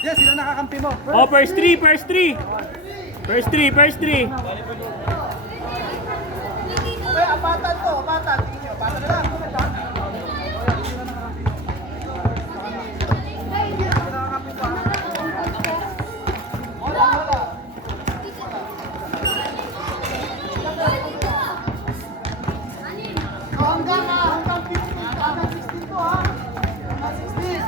Yes, sila nakakampi mo. Oh, first three, first three. First three, first three. Okay, apatan to, apatan. Tingin nyo, apatan na lang. Hanggang 15, hanggang 16 to ha. Hanggang 16.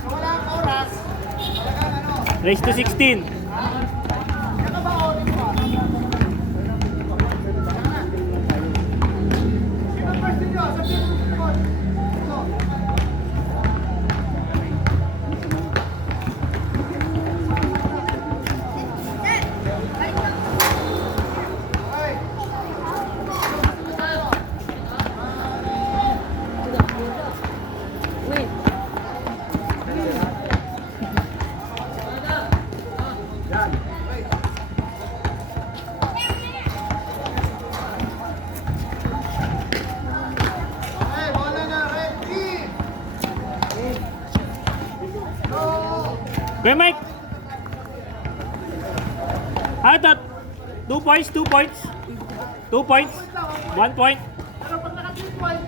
So wala kang oras. Talagang ano. Race to 16. Ano ba oras pa? Sino first ninyo? Sabihin mo. Ito. Okay. Yan. Okay. Okay, bola na. Ready. Go. Kuya Mike. Ano to? 2 points, 2 points. 2 points. 1 point. Pero pag naka-3 point,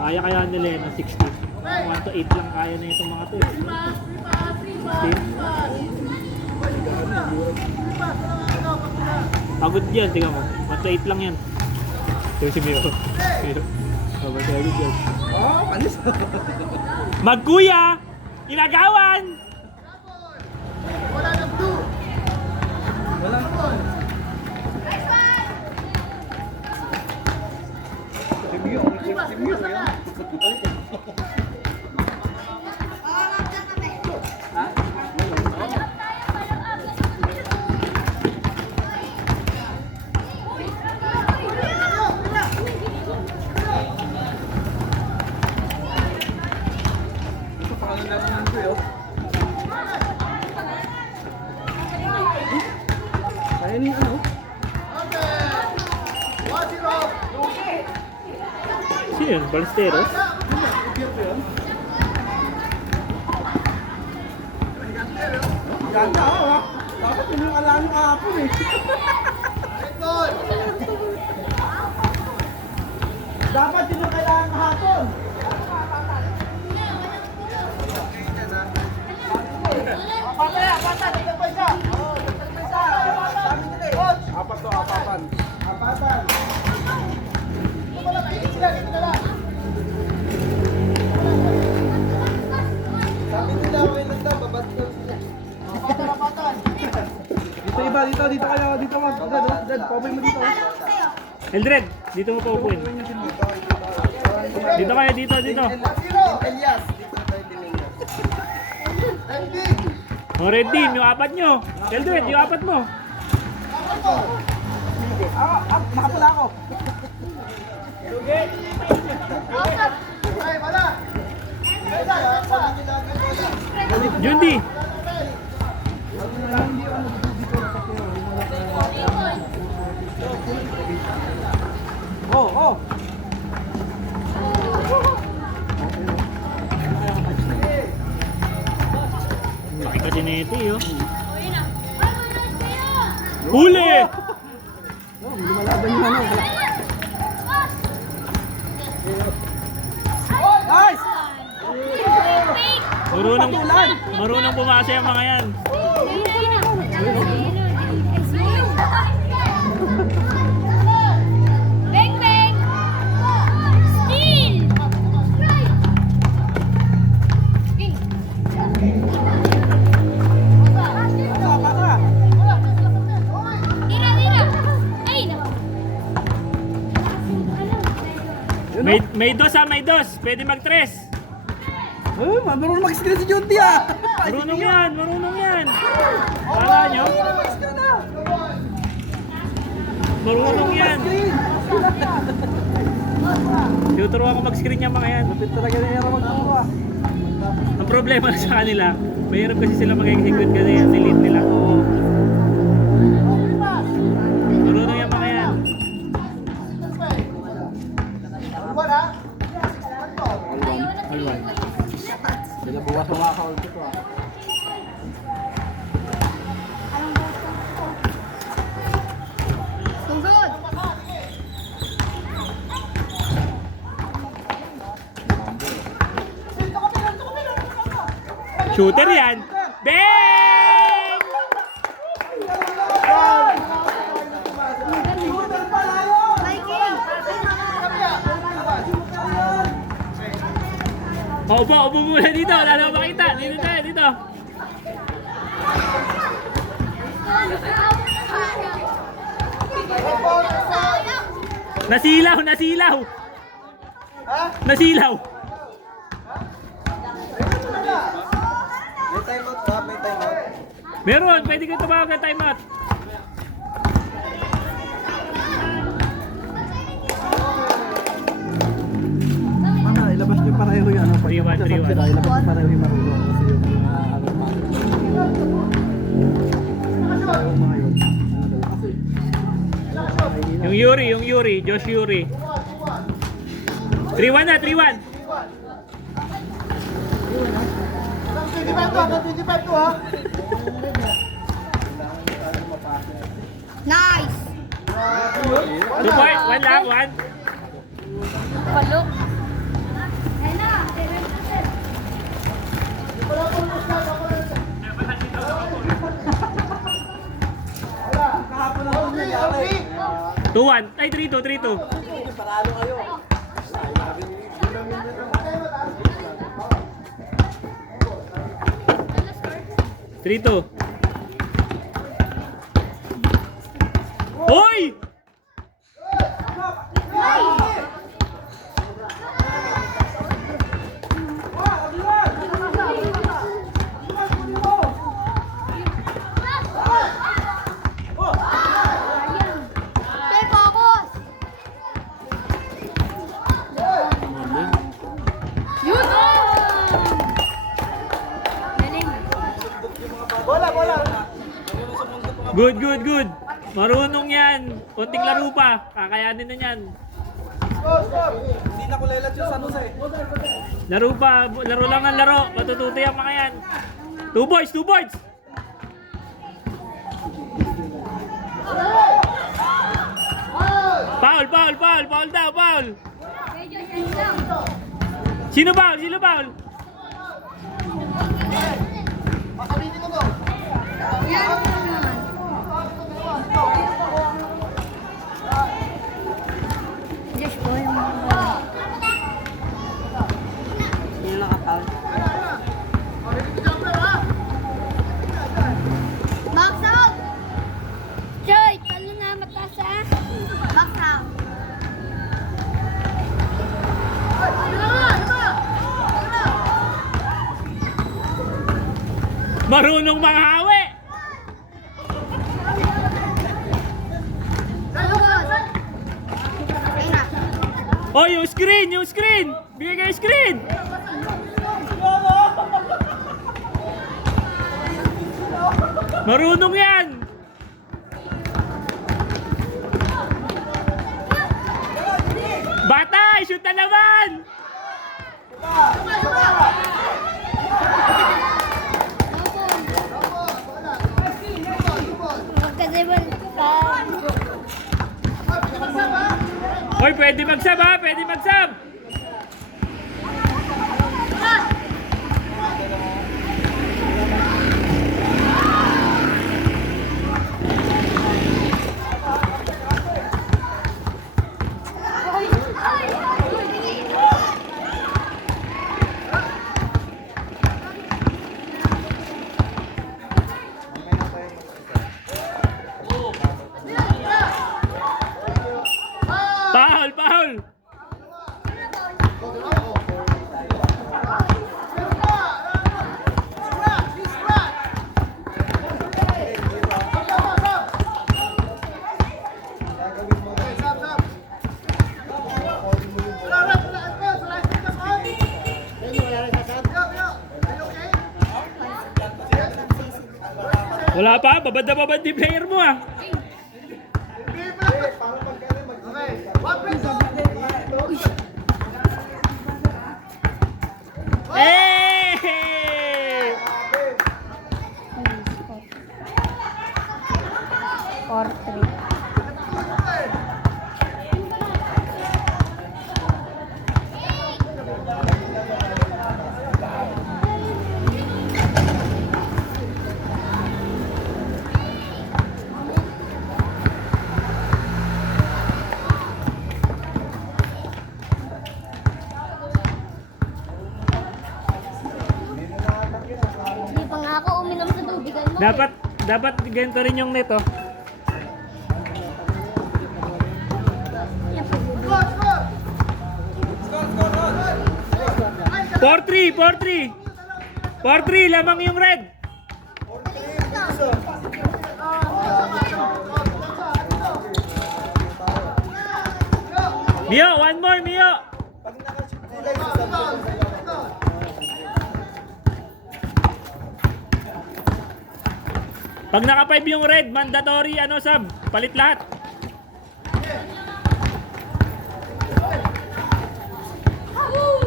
Kaya kaya nila yan ng 16. 1 to 8 lang kaya na itong mga to. Eh. 16. Pagod yan, tingnan mo. 1 to 8 lang yan. Ito si Miro. Miro. Pagod yan. oh, panis. Magkuya! Inagawan! Wala ng 2. Wala ng 1. Simyo yan. Kaya ni ano? Okay. 1-0. Sino yun? Balesteros? Ganda ako ha. Dapat yun yung alam yung kahapon eh. Dapat yun yung kailangan kahapon. Apatan na, apatan. Dagdag pa isa. Oo, dagdag pa isa. Sabi nila eh. Coach. Apat to, apatan. Apatan. Ito pala, tingin sila, dito na lang. Sabi nila, okay lang daw, babat daw sila. Apatan, apatan. Dito iba, dito kayo, dito mag. Dad, paupoy mo dito. Eldred, dito mo pa upuin. Dito kayo, dito. Elias. Ready. O, red team, yung apat nyo. Eldred, yung apat mo. Nakapula ako. Ay, wala. Jundi. Oh. Laki kasi na ito eh, oh. Huli! Lumalaban yung ano. Nice! Marunong pumasa yung mga yan. Bang bang! Steal! Tira! Ay, nako. May dos ha, may dos. Pwede mag-tres. Marunong mag-screen si Junti ah! Marunong yan. Kala nyo? Marunong yan. Tuturuan ko mag-screen yung mga yan. Lupit talaga na yung magturo ah. Ang problema na sa kanila, mahirap kasi sila mag-execute kasi ang delete nila. Marunong yung mga yan. Wala? Alwan. Bukas makakaul ko ah. Sugod. Shooter yan. Bang! Viking. Upo muna dito. Lalo makita. Dito tayo, dito. Nasilaw. Ha? Nasilaw. May time out ba? May time out. Meron. Pwede kayo tumawag ng timeout. Ano, ilabas niyo pareho yung ano. 3-1, 3-1. Ilabas niyo pareho yung marulong. Kasi yung ano natin. Yung mga yun. Yung Yuri. Josh Yuri. 3-1 na, 3-1. 25 to ha. Nice. 2 point. 1 lang, 1. Palok. Ayun na. Kahapon ako nangyari. 2-1. Ay, 3-2, 3-2. Paralo kayo. 3-2. Hoy! Stay focus. Yun! Galing. Bola. Good. Marunong yan. Konting laro pa. Kakayanin na yan. Stop. Hindi na kulelat yung San Jose. Laro pa. Laro lang ng laro. Matututo yung mga yan. 2 boys. Foul daw, foul. Sino foul? Masalitin mo to. Yan naman. Diyos ko, yung mga box out! Joy, talo na mataas ah. Box out. Marunong mga hawi. Oh, yung screen. Bigay kayo screen. Marunong yan. Batay, shoot na naman. Kasi pa. Hoy, pwede magsab ha, pwede magsab. Foul. Wala pa, babad na babad yung player mo ah. Eh! Dapat ganito rin yung net, oh. Score, score! 4-3, 4-3. 4-3, lamang yung red. Mio, one more, Mio. Pag nakashoot nila, isasampung sa'yo. Pag naka-5 yung red, mandatory sub, palit lahat.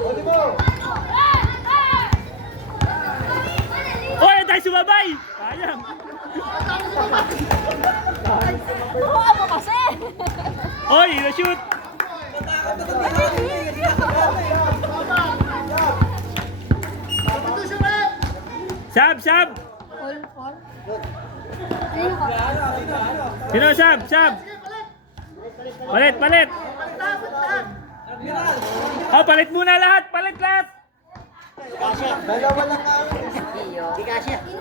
Odi mo! Oy, tayo sumabay! Sayang. Oo, ako kasi. Oy, na-shoot. Sab, sab. All four. Ayun ka. Sino sab, sab? Palit, palit. Oh, palit muna lahat, palit lahat. Dalawa lang kami.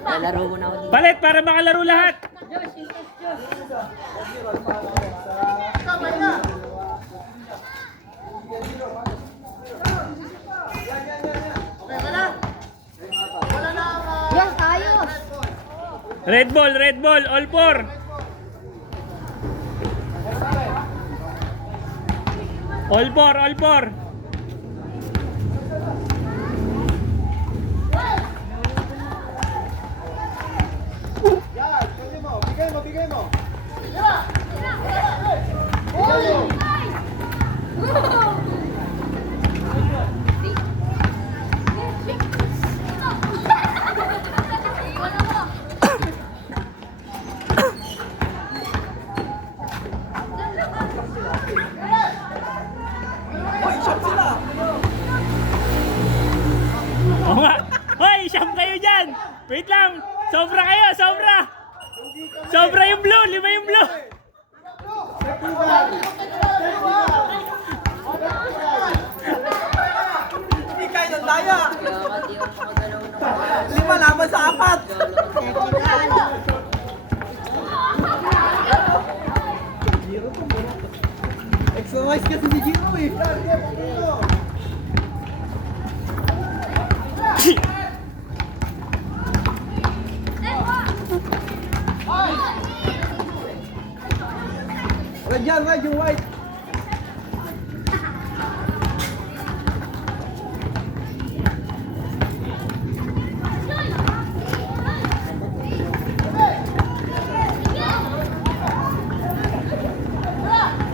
Lalaro mo na ako dito. Palit para makalaro lahat. Kamay na! Okay, wala? Wala na ang... Yes, ayos. Red ball, all four. All four, all four. Yan, pwede mo. Bigay mo, bigay mo. Oo nga. Hoy, siyam kayo dyan. Wait lang. Sobra kayo, sobra. Sobra yung blue, 5 yung blue. Hindi kayo ng daya. Kaya nga di ako makagalaw ng 5 laban sa 4. Exercise kasi si Gino eh. Red yan, red yung white.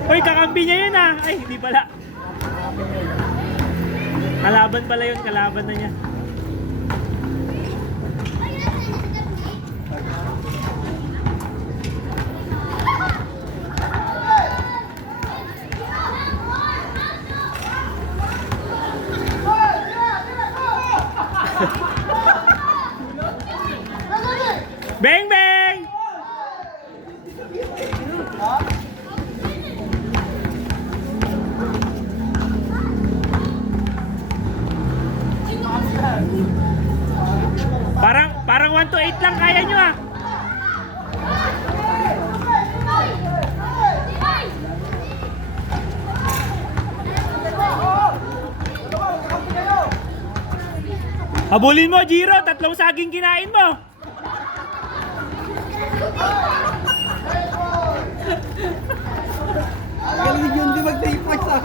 Hoy, kakampi niya yun ah. Ay, hindi pala. Kalaban pala yun, kalaban na niya. Bang bang! Parang 1 to 8 lang kaya nyo ah. Habulin mo, Jiro. 3 saging kinain mo. Galing ni Jundi mag-3 points ah.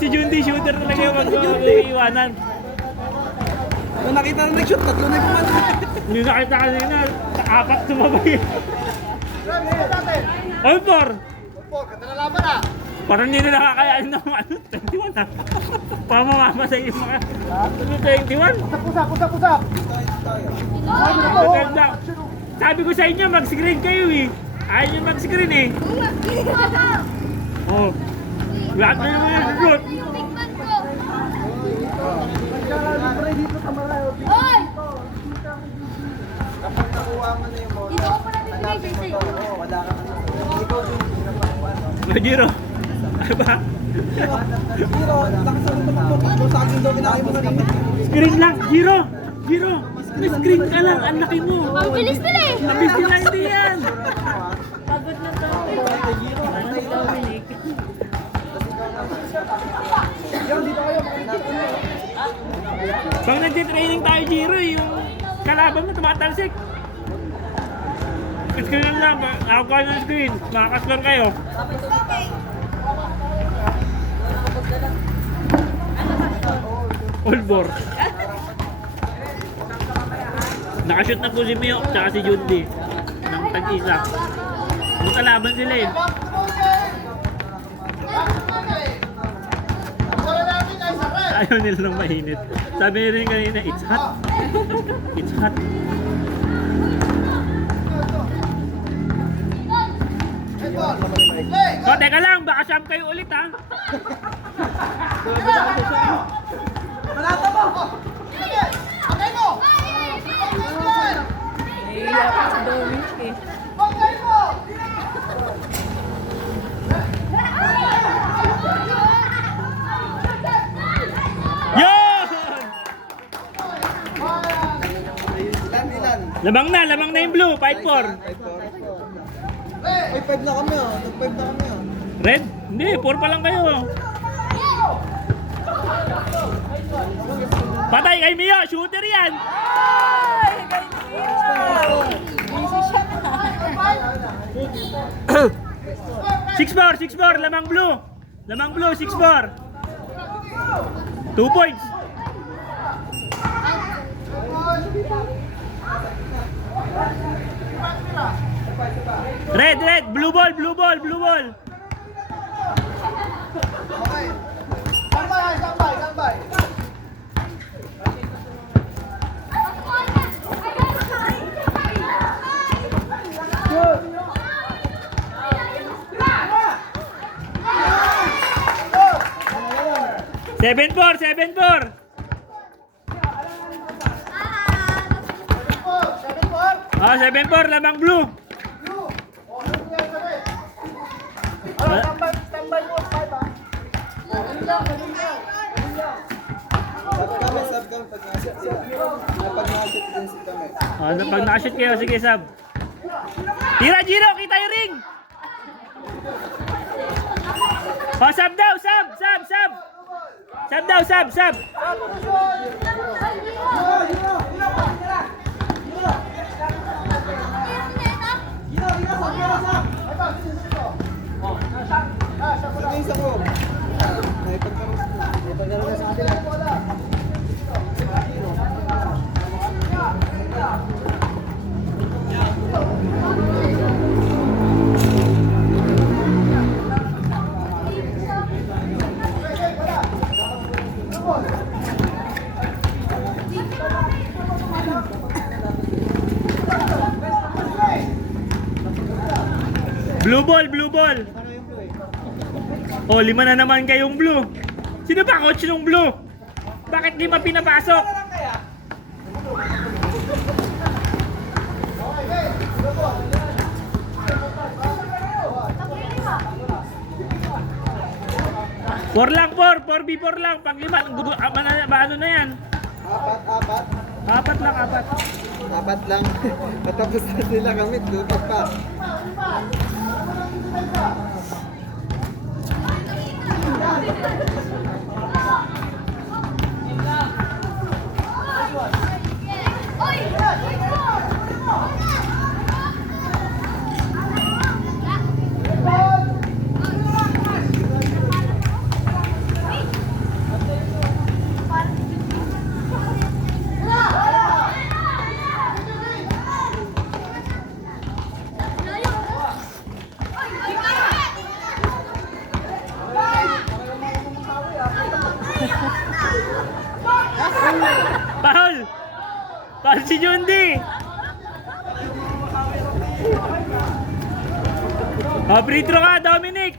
Si Jundi, shooter talaga yung mag-iwanan. Nung nakita na nag-shoot, 3 na yung kumanda. Hindi nakita kanina. 4 sumabay. All 4. Ganda na laban ah. Parang hindi na nakakayain ng 21 ah. Pamamamatay yung mga 21. Pusap. Maganda. Sabi ko sa inyo, mag-screen kayo eh. Ayaw nyo mag-screen eh. Oh. Lahat na naman yung shoot. Yung big man ko. Hoy! Kapag nakuha mo na yung bola, Dito ko pala bibigay sa'yo. wala ka na. Ikaw din, hindi na makuha. Jiro. Ano ba? Pero, lakas ang tumakbo. Sa akin daw kinain mo kanina. Screen lang. Jiro. Jiro. May screen ka lang, ang laki mo. Ang bilis nila eh. Nabisi lang din yan. Pagod na to. Dominic. Pag nagtitraining tayo, Giro, yung kalaban mo tumatalsik. Screen lang, ako ka ng screen. Makakaslan kayo. All ball. Nakashoot na po si Mio tsaka si Jundi ng tag-isa. Yung kalaban sila eh. Ayaw nila ng mainit. Sabi nila rin kanina, it's hot. It's hot. So, teka lang, baka siyam kayo ulit ha. Manata mo! Pagay mo! Iya pa si Dominic eh. Pagay mo! Yun! Ilan? Lamang na yung blue, 5-4. Ay, 5 na kami oh. Nag-5 na kami oh. Red? Hindi, 4 pa lang kayo. Patay kay Mio, shooter yan! Ay, kay Mio! Busy siya na. 6-4, lamang blue. Lamang blue, 6-4. 2 points. Red, blue ball. Okay. Sambay. 7-4. Ah, 7-4, lamang blue. Tambay mo, 5 ah. Sab kami pag nasip sila. Pag nasip din si kami. Ano, pag nakashoot kayo, sige sab. Tira, Giro, kita yung ring. Oh, sab daw, sab. Sab daw, sab. Sige, isa ko. Naipagkaroon na sa atin. Blue ball. Oh, 5 na naman kayong blue. Sino ba coach ng blue? Bakit 5 pinapasok? Four lang, 4v4 lang. Pag 5, ano na yan? Apat. 4 lang. 4 lang. Matapos na sila kami, lupat pa. Paul si Jundi. Oh, free throw ka, Dominic.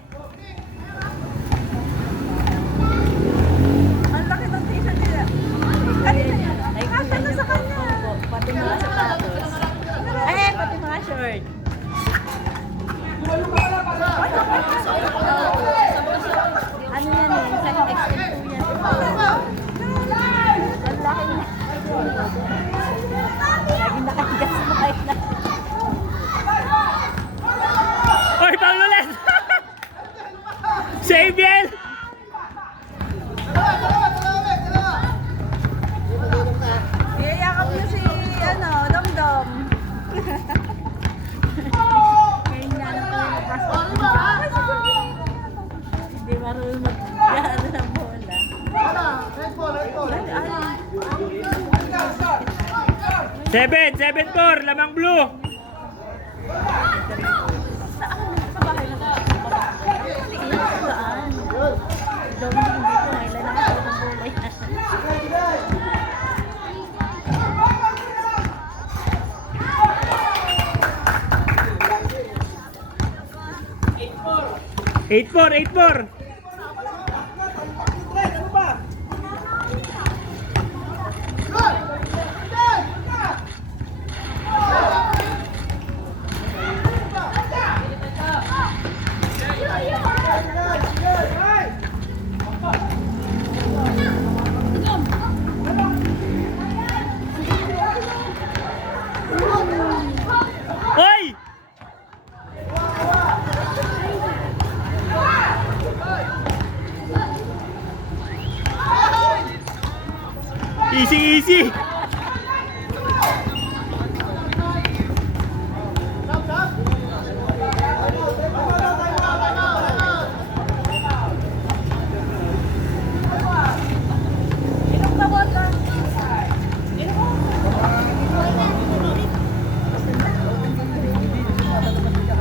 Ang laki ng t-shirt nila. Kanina yan. Kasya na sa kanya. Pati mga sapatos. Pati mga short. Ano yan eh? Isang XL po yan. Ang laki niya. Red ball, red ball. 7-4, lamang blue. Saan? Sa bahay na ba? Saan? Downing dito. Ilan na ako ng bulay. Eight four. Hoy! Easy. Ilang tawag ka?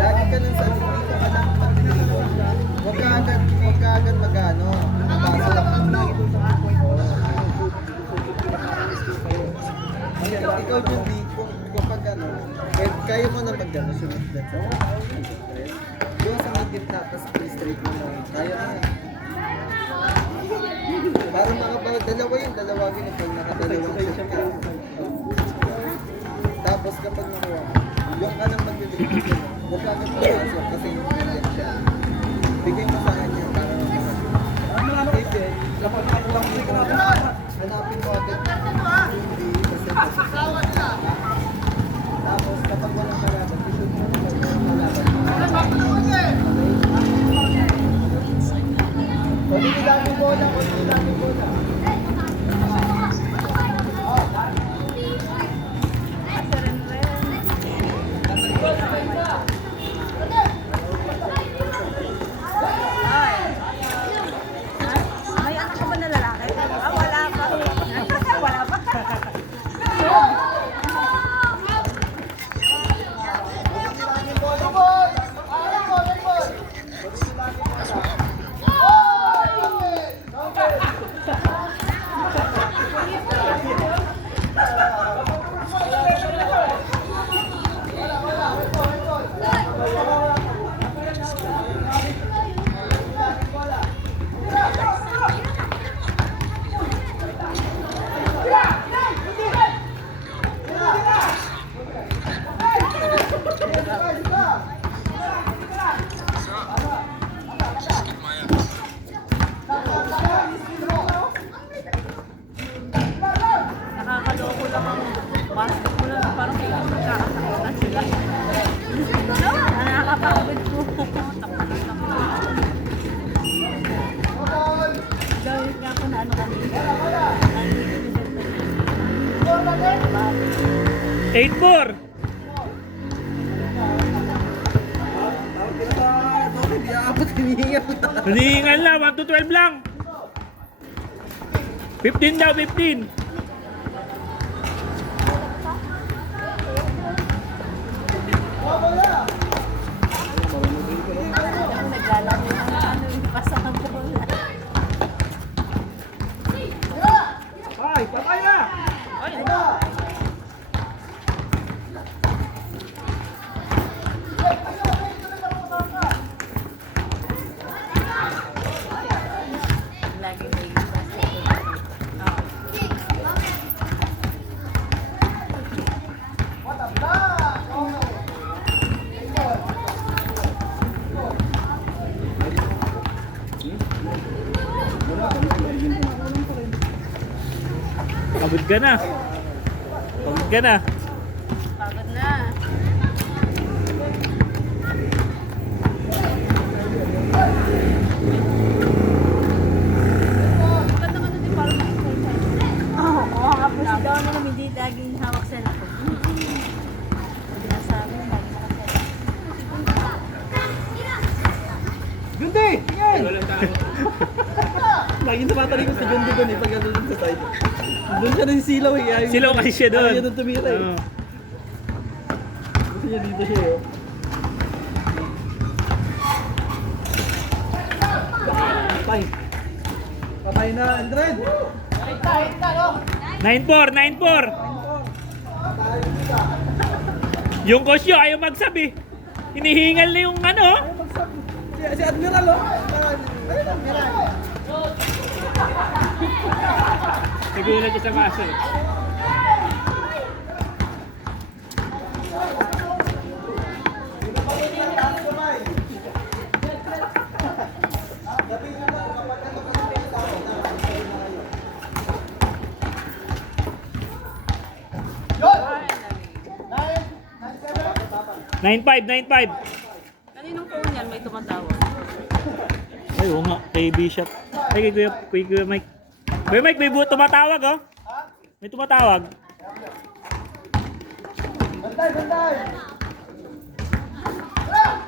Lagi ka nang sabi dito ka lang. Huwag ka agad mag-ano. Ikaw yung di, kung pag ano, kaya mo na mag-ano, sumunod sa doon sa may gitna, tapos straight mo na. Kaya na yan. Para dalawa yun, dalawa yun. Pag nakadalawang shot ka. Tapos kapag nakuha, yung ka nang mag-dribble ka, huwag ka agad mag-asok kasi yung pinag siya. Bigay mo sa kanya para hanapin mo agad. Hindi kasi tapos kapag walang kalaban, isip mo kapag walang kalaban. Huwag hindi dami bola. May anak ka ba na lalaki? Wala pa. Wala pa. Nakakaloko lang ang basketball na parang kailangan magkakasaktan sila. Nakakapagod ko. Gawin nga ako na ano kanina. 8-4. Hindi aabot, hinihinga po tayo. Hinihingal na, 1-12 lang. 15 daw, 15. Naglalaro ng ano yung pasang bola. Ay, patay na! Laging may basketball. Pagod ka na. Pagod na. Maganda ka na din para ma-exercise. Oo, nga po si Dawn na hindi laging hawak sa lako. Sabi na sa amin, lagi nakasala. Gundi! Yan! Lagi tumatalikod si John doon eh, pag doon sa side. Doon siya nasisilaw eh. Silaw kasi siya doon. Ayaw niya doon tumira eh. Oo. Gusto niya dito siya eh. Patay. Patay na, Andred! 9-4, 9-4. Yung coach nyo ayaw magsabi. Hinihingal na yung ano. Si Admiral oh. Ayun, Admiral. Nagulat siya sa baso eh. Ay, 9-5, 9-5. kaninong phone yan? May tumatawag. Ay, oo nga. Kay Bishop. Ay, kay Kuya Mike. Kuya Mike, may tumatawag oh. May tumatawag. Bantay, bantay!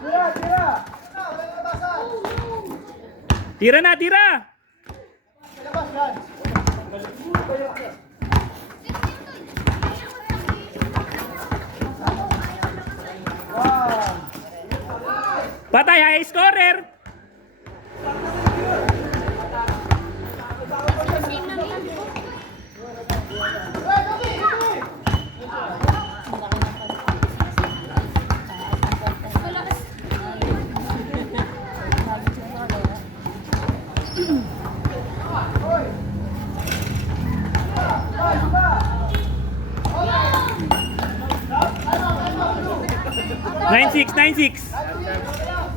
Tira, tira! Tira na, tira! Labas yan! Patay, high scorer! Nine six, 9-6.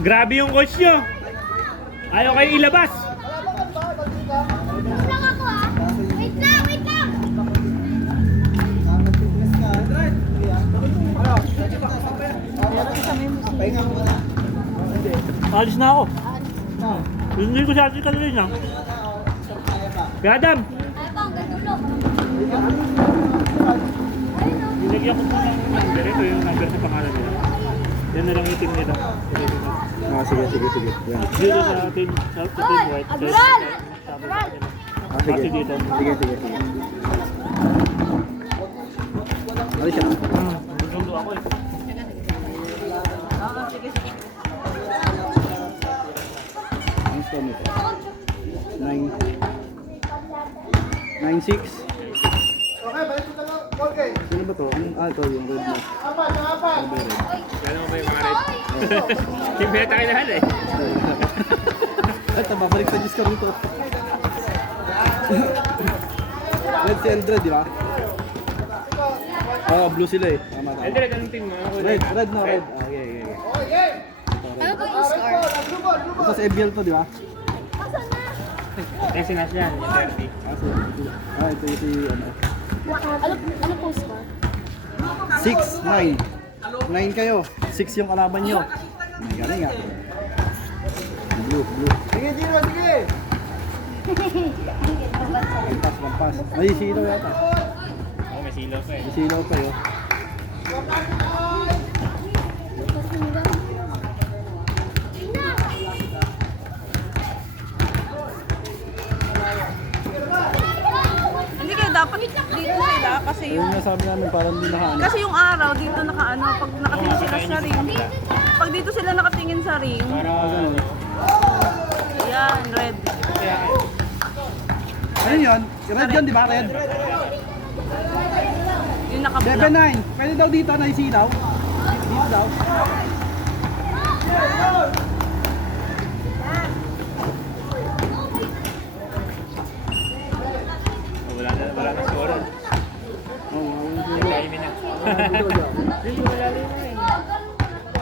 Grabe yung coach nyo. Ayaw kayo ilabas. lang ako ha. Wait lang, wait lang. Pahinga muna. Alis na ako. Hindi ko sa atin kanina. Kaya Adam, Ay pa, ang ganda. nilagyan ko po ng number. Ito yung number sa pangalan nila. Yan na lang yung team nila. Sige. Yan. Dito sa team, sa team white. Admiral! Kasi dito. Sige. Alis siya. Sundo ako eh. Oo, sige, sige. Ang score nito. 9-6. Okay, balik ko na. Okay. Sino ba to? Ito yung red na. Apat. Kala mo ba yung mga red? Team beta kayo lahat eh. Ito, babalik sa Diyos ka rito. Red si Andred, di ba? Oo, blue sila eh. Tama. Andre, anong team mo? Red na, red. Okay. Ano ba yung score? Ito sa FBL to, di ba? Kasi nasa yan, yung 30. Ito yung si, ano. Ano po score? 6, 9. 9 kayo. 6 yung kalaban nyo. Galing nga. Blue. Sige. Lampas. Ay, silaw yata. Oo, may silaw pa eh. May silaw pa yun. Hindi kayo dapat dito sila kasi Ayun nga sabi namin parang hindi nakaano. kasi yung araw dito nakaano pag nakatingin sila sa ring. Pag dito sila nakatingin sa ring, Ganun. yan, red. Ano yun? Red yun, di ba? Red. Yung naka-block. 7-9. Pwede daw dito na isilaw. Dito daw. Wala na score. Kainin na.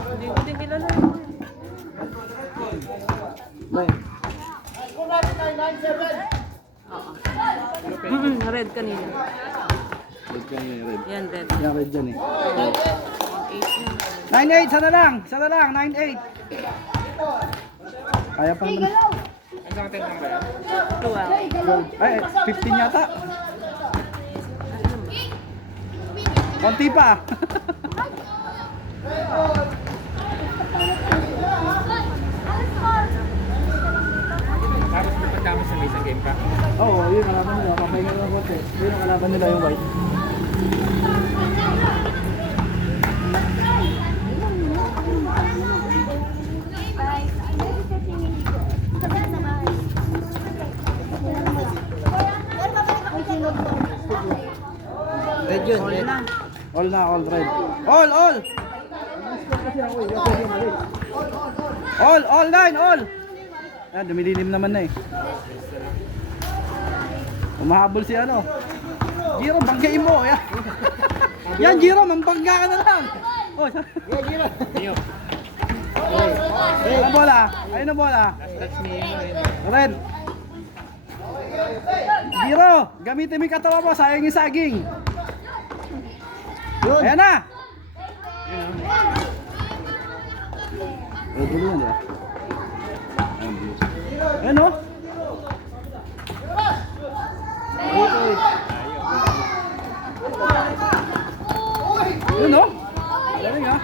Hindi ko din kilala yun. Red kanina. Red ka niya, red. Yan, red. Yan, red dyan eh. 8 yun. 9-8, sana lang. 9-8. Kaya pa naman. Hanggang 10 lang ba yan? 12. Ay, 15 yata. Konti pa. Tapos dapat kami sa isang game pa. Oo, yun kalaban nila. Papahinga ng konti. Yun ang kalaban nila yung white. Red yun, red. All na, all red. All, all! All, nine, all! Yan, dumidilim naman na eh. Umahabol si ano. Giro, banggain mo. Yan, yan Giro, mambangga ka na lang. Oh, Iyo. ayun ang bola. Ayun ang bola. Touch me, Red. Giro, gamitin mo yung katawan mo. Sayang yung saging. Ayan na. Red yun eh. Ayan o. Yun o. Galing ha.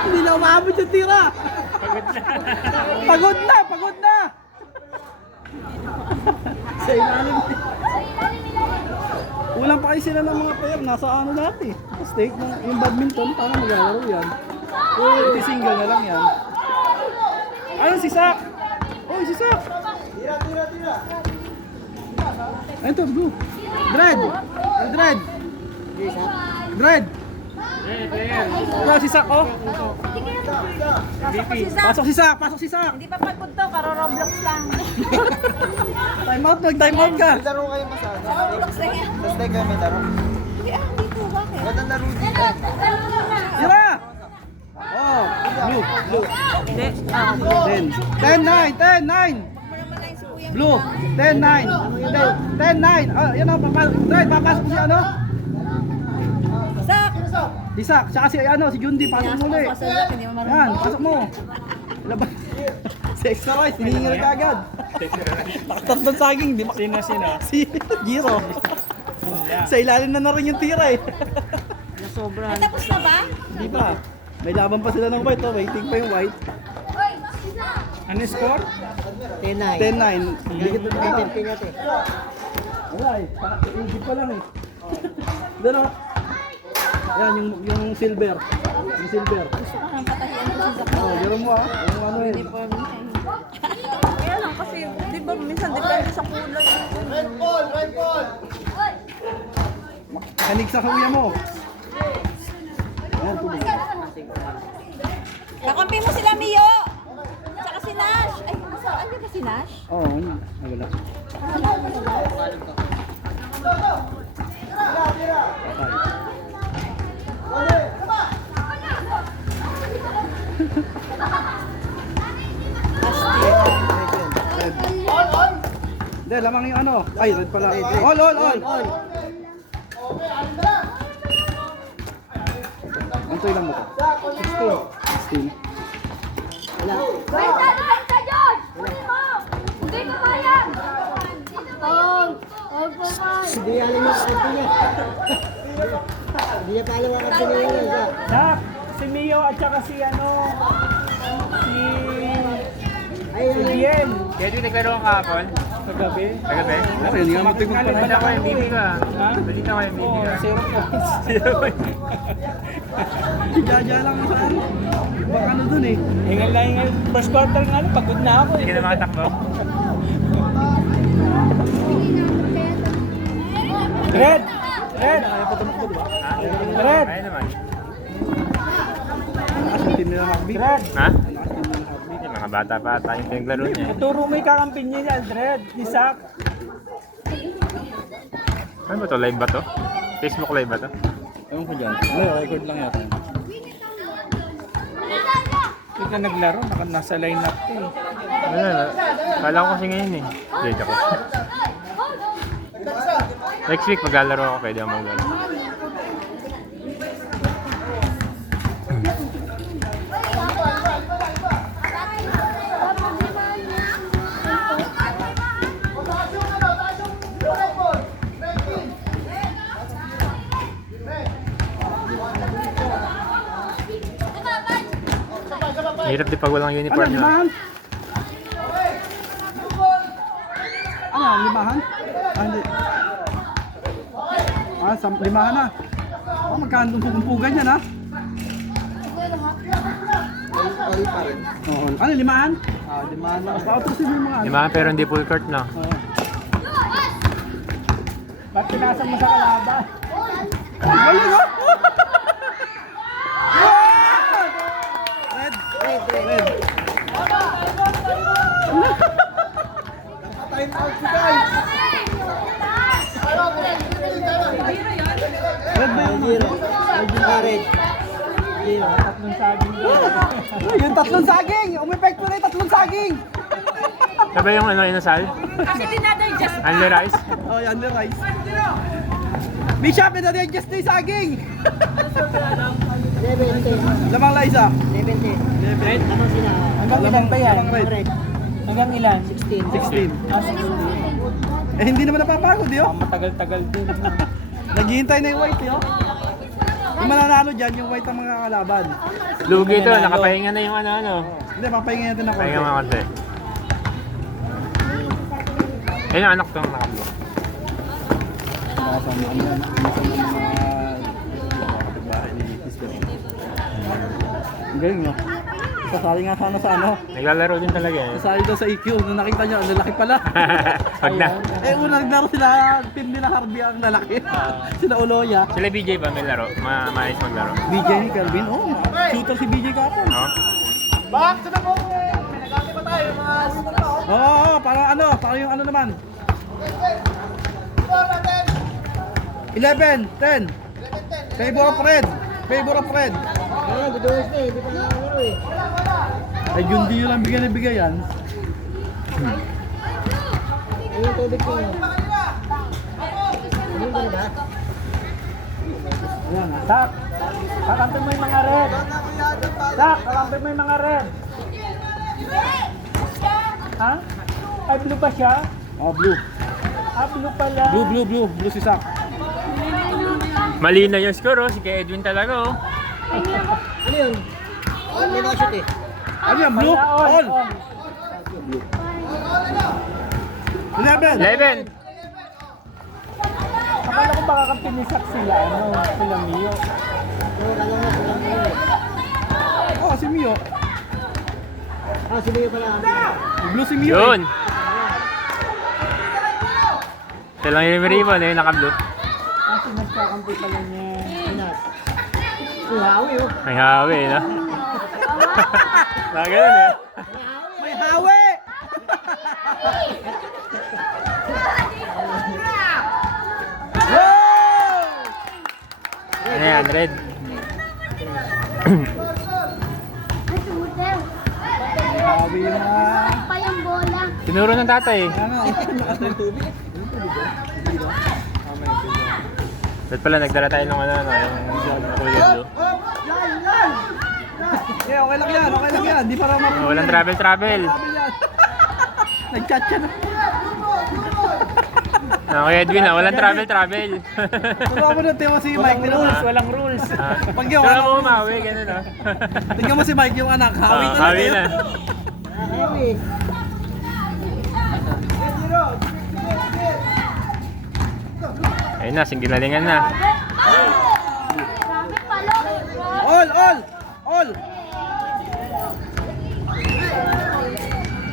Hindi na umabot yung tira. Pagod na, pagod na. Sa ilalim. Kulang pa kayo sila ng mga player. Nasa ano dati. Stake ng yung badminton. Paano maglalaro yan? Uy, single na lang yan. Ayun si Sak. Uy, si Sak. Tira. Ayun to, blue. Dread. Dread. Dread. Ito si Sak, oh. Pasok si Sak, pasok si Sak. Hindi pa pagod to, karo Roblox lang. Time out, nag-time out ka. Laro kayo masana. Roblox lang yan. Tapos tayo kami laro. Hindi dito, bakit? Ganda laro dito. Tira. Oh, blue. Hindi. 10, 9. Blue, 10, 9. 10, 9. Ah, yan o, papasok si ano? Sak! Si Sak, tsaka si ano, si Jundi, pasok mo ulit. Hindi mo marunong. Yan, pasok mo. Laban. Si Extra Rice, hinihingil ka agad. Nakatatlan saging, di ba? Sino? Si Giro. Sa ilalim na rin yung tira eh. Tapos na ba? Di ba? May laban pa sila ng white, oh. Waiting pa yung white. Ano score? 10-9. 10-9. Dikit na dikit. Tingnan natin. Wala eh, Egypt pa lang eh. Doon o. Yan, yung silver. Yung silver. Gusto ko nang patahian ko si Sak. Oh, gano'n mo ah. Yung ano yun. Kaya lang kasi, di ba minsan depende sa kulay. Kanig sa kuya mo. Yan, tuloy. Kakampi mo sila, Mio! Tsaka si Nash! Ay, saan ba si Nash? Oo, wala. Hindi, lamang yung ano. Ay, red pala. All. Antoy lang mo ko. 16. Wait ka, George! Huli mo! Hindi ka kaya! Hindi alam yung kanto niya. Hindi niya pa alam ang kanto niya. Sak! Si Mio at saka si ano... Si Bien. Kaya di naglaro ang kahapon? Kagabi? Kagabi? Ako yun nga, matigong pa Balita ko na. yung bibi ka. Ha? Balita ko yung bibi ka. 0 points. Jaja lang sa ano. Baka ano dun eh. Hingal na hingal. First quarter nga lang, pagod na ako. Hindi ka na makatakbo. Red! Red! Ayaw pa tumakbo diba? Ha? Red! Kaya naman. Lakas ng team nila rugby. Red! Ha? Lakas ng team nila rugby. Hindi, mga bata pa tayong pinaglaro niya. Naturo mo yung kakampin niya yan, Red. Ni Sak. Ano ba to? Live ba to? Facebook live ba to? Ewan ko dyan. May record lang yata. Hindi ka naglaro, nasa line-up ko eh. Kala ko kasi ngayon eh. Date ako. Next week maglalaro ako, pwede ako maglaro. Hirap di pag walang Ano, uniform na. limahan? Ano, limahan? Ah, hindi. Ah, limahan na. Oh, magkano umpugan yan, ha? All pa rin. Oo. Ano, limahan? Ah, limahan na. Basta utusin mo yung mga ano. Diba? Pero hindi full court na. Oo. Ba't pinasa mo sa kalaban? Galing, ha? Red! Red! Time out si guys. Red ba yung Zero. Red. Zero. tatlong saging? Yung tatlong saging! Umepekto na yung tatlong saging! Diba yung ano, inasal? Kasi dinadadjust. Only rice? Oh, yan the rice. Bishop, na-digest na yung saging! 11. Lamang la isa. 17. Red. Tama sila. Hanggang ilan ba yan? Red. Hanggang ilan? 16. 16. Eh, hindi naman napapagod, yo. Matagal-tagal din. Naghihintay na yung white, yo. Yung mananalo dyan, yung white ang mga kalaban. Lugi ito, nakapahinga na yung ano. Hindi, papahinga natin ako. Pahinga mga konti. Ayun yung anak to, nakablo. Ang galing, no? Sasali nga sana sa ano. Naglalaro din talaga eh. Sasali daw sa EQ. Nung nakita nyo, ang lalaki pala. Wag na. Eh, unang naglaro sila, team nila Harvey ang lalaki. Sila Oloya. Sila BJ ba may laro? Maayos maglaro. BJ ni Calvin, oh, shooter si BJ kapon. Oo. Oo, parang ano, parang yung ano naman. 11, 10. Favor of red. Favor of red. Ayun, duduwas na eh. Hindi pa nakalaro eh. Ay, yun di yun lang bigyan na bigay yan. Ayun yung tubig ko. Ayun ba na ba? Ayan, Sak. Kakampi mo yung mga red. Sak, kakampi mo yung mga red. Ha? Ay, blue ba siya? Oh, blue. Ah, blue pala. Blue. Blue si Sak. Mali na yung score oh. Si Kay Edwin talaga oh. Ano yun? May nakashoot eh. Ano yan, blue? All. 11. 11! Akala ko baka kang pinisak sila, sila Mio. Oo, alam mo, alam mo yun eh. Oh, si Mio. Ah, si Leo pala. Blue si Mio. Yun! Ito lang yung ribbon eh, naka-blue. Kasi nagkakampi pala niya. Inas. Uhawi oh. May hawi no? Ganun eh. May hawi! Ano yan, red? Hawi yung mga... Pa yung bola. Tinuro ng tatay eh. Ano? Ba't pala nagdala tayo ng ano, yung kulay blue. Okay, okay lang yan. Di para Oh, walang travel. Sabi yan. Nag-chat siya na. Okay, Edwin ah, walang travel. Turuan mo na, tingnan mo si Mike. Walang rules. Pag yung Pero anak, mo umawi, ganun ah. tingnan mo si Mike yung anak. Hawi Oh, talaga hawi yun. na. Uhawi. Ayun na, singgilalingan na. Sabi pala. All!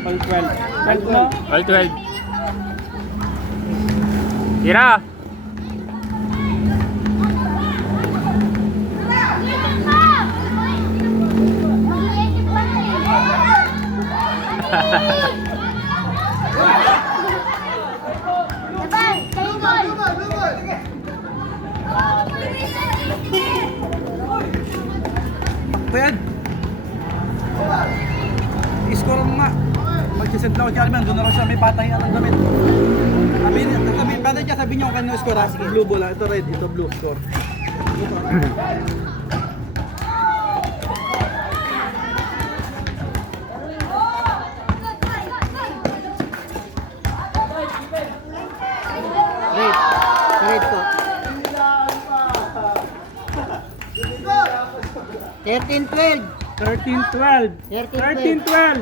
All 12. 12 mo? All 12. Tira! Ayan. I-score mo nga. Mag-send lang ako kay Alman, doon na raw siya may patayan ng damit. Sabi niyo kung kanino score ha? Sige, blue ball ha. Ito red, ito blue score. Red. Red po. 13-12. 13-12. 13-12.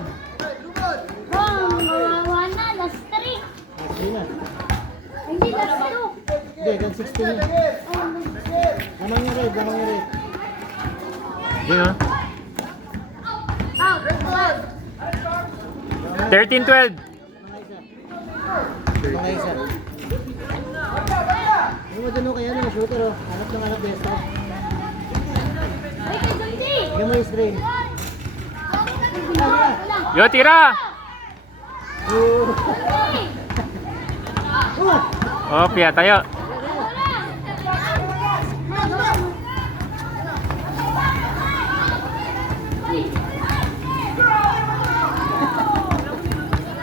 Bang, kawawa na, last 3. Hindi na. Hindi, last 2. Hindi, hanggang 16 na. Lamang yung red, lamang yung red. Yun o. Out, out. 13-12. Mga isa. Ano mo dun kaya ano, shooter oh. Hanap ng anak besto. Ay, kay Dundi. Bigyan mo yung strain. Yo, tira! Oh, Pia, tayo.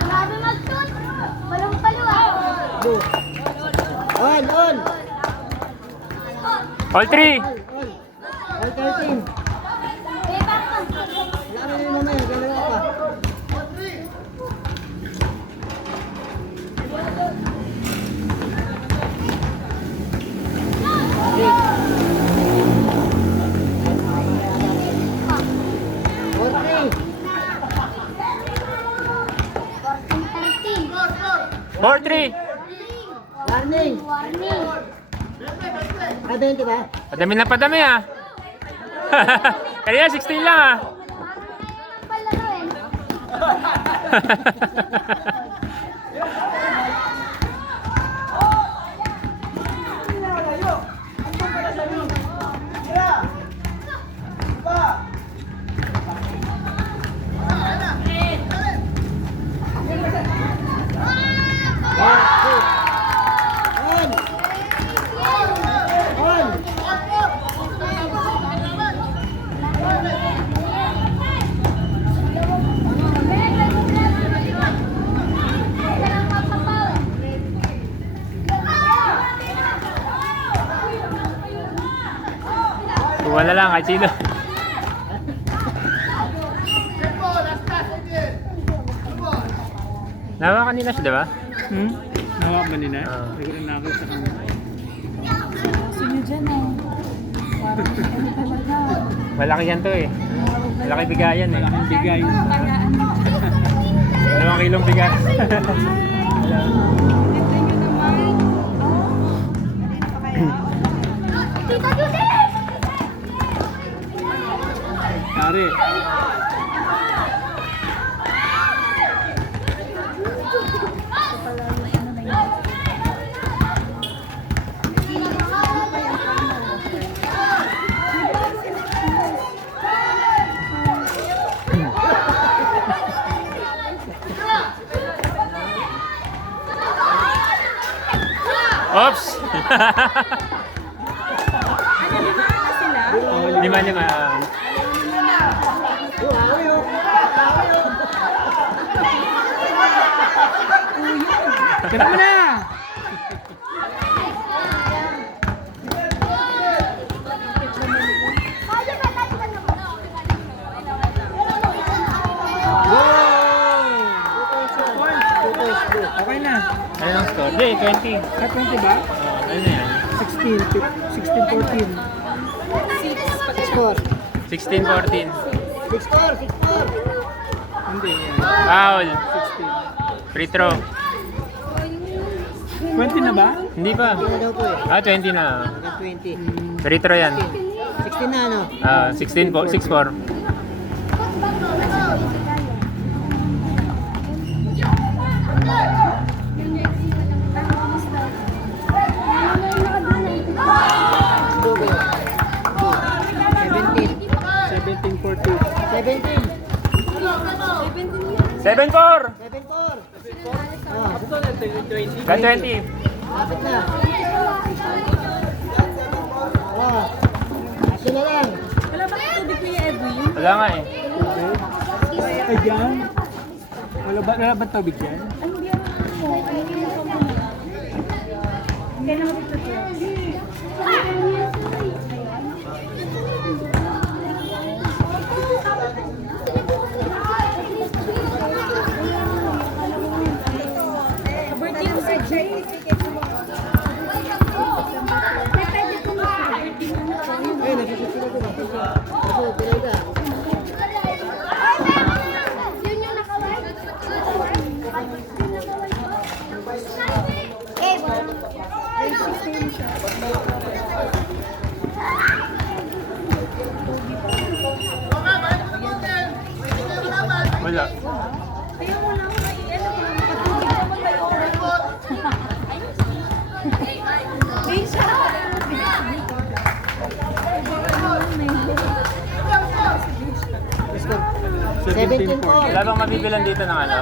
Grabe mag-shoot. Palong-palo ah. Go. On, on. All 3. On. All 13. Eh, bakit? Laro na yung mamaya, galawa pa. All 3. Warning! Warning. Ah, 20 ba? Padami na padami ah. Kanina 16 lang ah. Parang ngayon ang palaro eh. On! On! Wala lang kahit sino. Nawa kanina siya, di ba? Nawa kanina? Oo. Hindi ko rin nakakita sa kanina. Malaki yan to eh. Malaki bigayan eh. Malaking bigay. 2 kilong bigas. Tita Judy! Pare. Oops! 5-5. Tira mo na! Okay na. Ano ang score? Hindi, 20. At 20 ba? Ano na yan? 16, 14. Score. 16-14. 6 score, 6 score. Hindi. Foul. 16. Free throw. 20 na ba? Hindi pa. Hindi na daw po eh. Ah, 20 na. Hanggang 20. Free throw yan. 16 na ano? 16 po, 6-4. Go, go. 17. 17, 14. 17. 7-4! 7-4. Ah, Ka 20. lapit na. Ah. Action na lang. Wala ba ito di Kuya Edwin? Wala nga eh. Ayan. Wala ba tubig yan? Ay, hindi ako mo. Ay, hindi ako mo. Hindi na ako dito. Birthday ko sa Jay. Eh, nagsusot sila ko. Nagsusot, pinay ka. Yun yung nakaway. Wala. Ayaw mo lang. Ano ko lang. Katulog naman tayo. Bisa. 17 po. Wala bang mabibilan dito ng ano?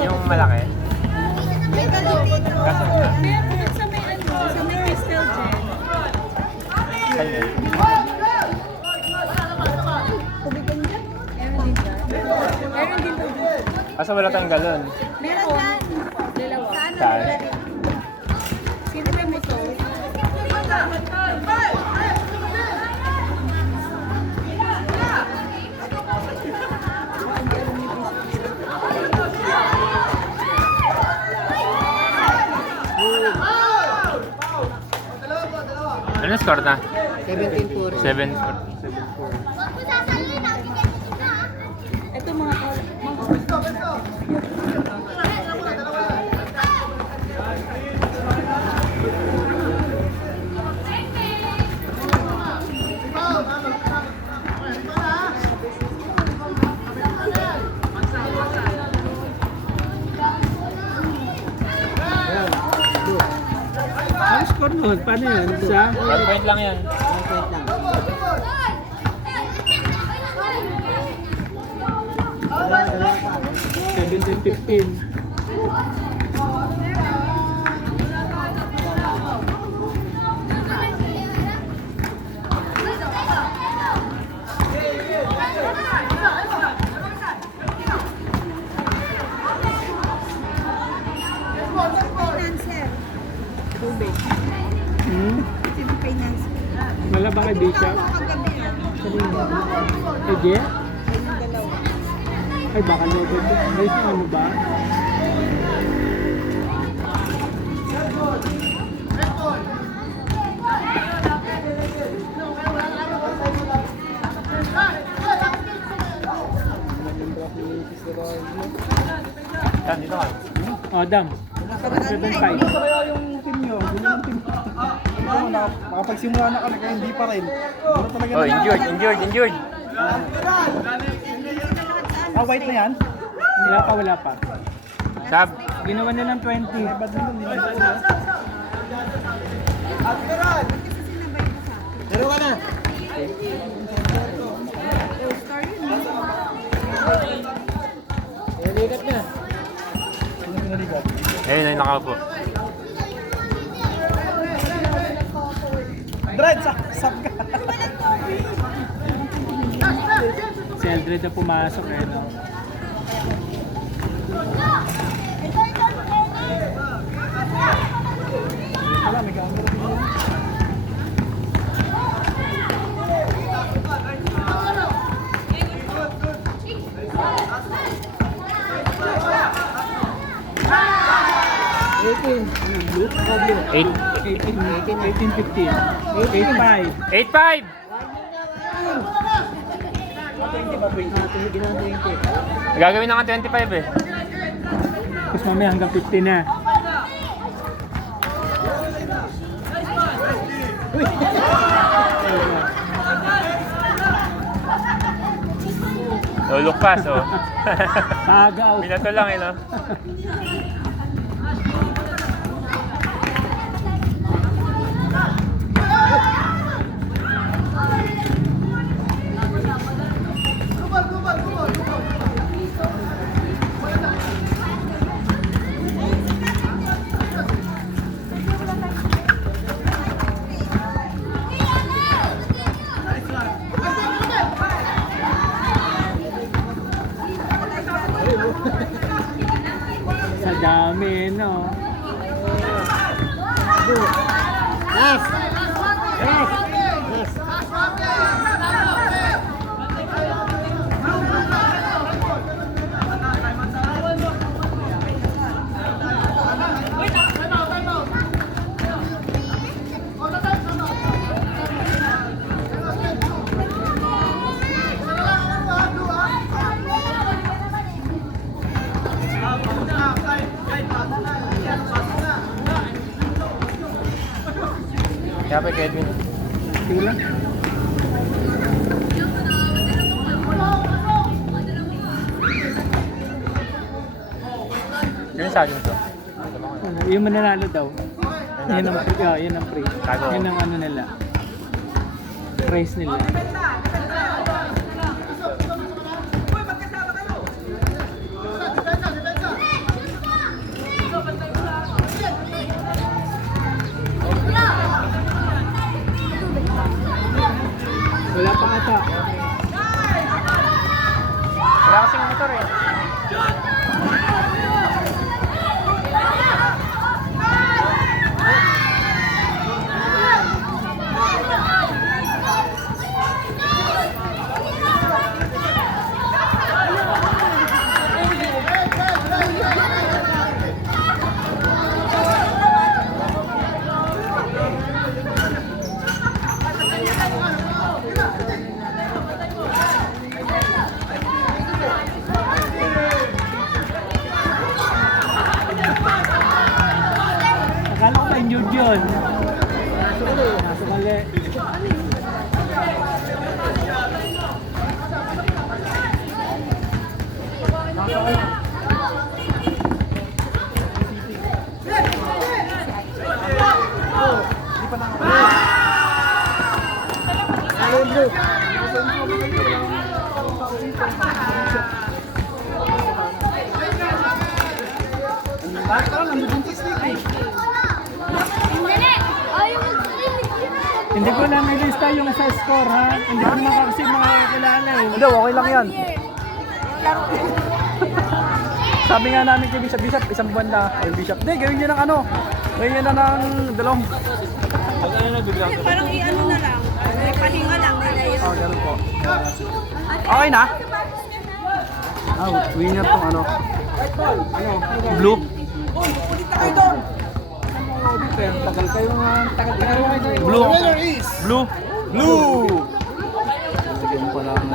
Yung malaki? Kaso, Meron sa may ano, sa may Crystal Gem. saan yun? Tubigan dyan. Meron din dyan. Meron din tubig. Kaso wala tayong galon. Meron dyan. Dalawa. Saan? Sino ba mo to? Ano score na? 17 po. 7. Ito mga Ang score nun? Paano yan? Sa? 1 point lang yan. 1 point lang. Dalawa pa. 17-15. tubig. Sino finance? Wala ba kay Bishop? Kanina. Kay Jeff? Yung dalawa. Ay, baka loaded. Guys, ano ba? Yan, dito ka. Adam. 7-5. Kaya yung team nyo, yun yung team. Ito, makapagsimula na kami kaya hindi pa rin. Ano talaga Oh, injured. Ah, white na yan? Wala pa. Sab. Ginawa nilang 20. Badminton nila. Pero ka na. Ligat na. Sino pinalikat? Ayun, ayun, nakaupo. Dread, sab ka. Si Eldred na pumasok eh, no? Wala, may camera dito. Blue? Oh, blue. 18-15. 8-5. 8-5! Gagawin na nga 25 eh. Tapos mamaya hanggang 50 na. Lulok pass, oh. Pagaw. Binato lang eh, no? Dami, no? Yes! Yes! Yes! Kaya pa Kevin. Sige lang. Yun sa akin to. Yung mananalo daw. Yan ang, yan ang prize. Tago. Yan ang ano nila. Prize nila. Wala pa ata. Wala kasing motor eh. Akala ko pa-injured yun. Nasa mali. Lahat ka lang, nandun sa stick eh. Hindi. Ayaw mag-streaming. Hindi ko na may lista yung sa score ha. Hindi ko naman kasi makakilala eh. Hindi, okay lang yan. Sabi nga namin kay Bishop, isang buwan na. Ay, Bishop, hindi, gawin nyo ng ano. Gawin nyo na ng dalawang. Parang i-ano na lang. Pahinga lang nila yun. Oh, ganun po. Okay na? Winner tong ano. Blue. Tagal kayo nga. Tagal kayo. Blue. Winner is Blue. Blue. Sige mo pala ang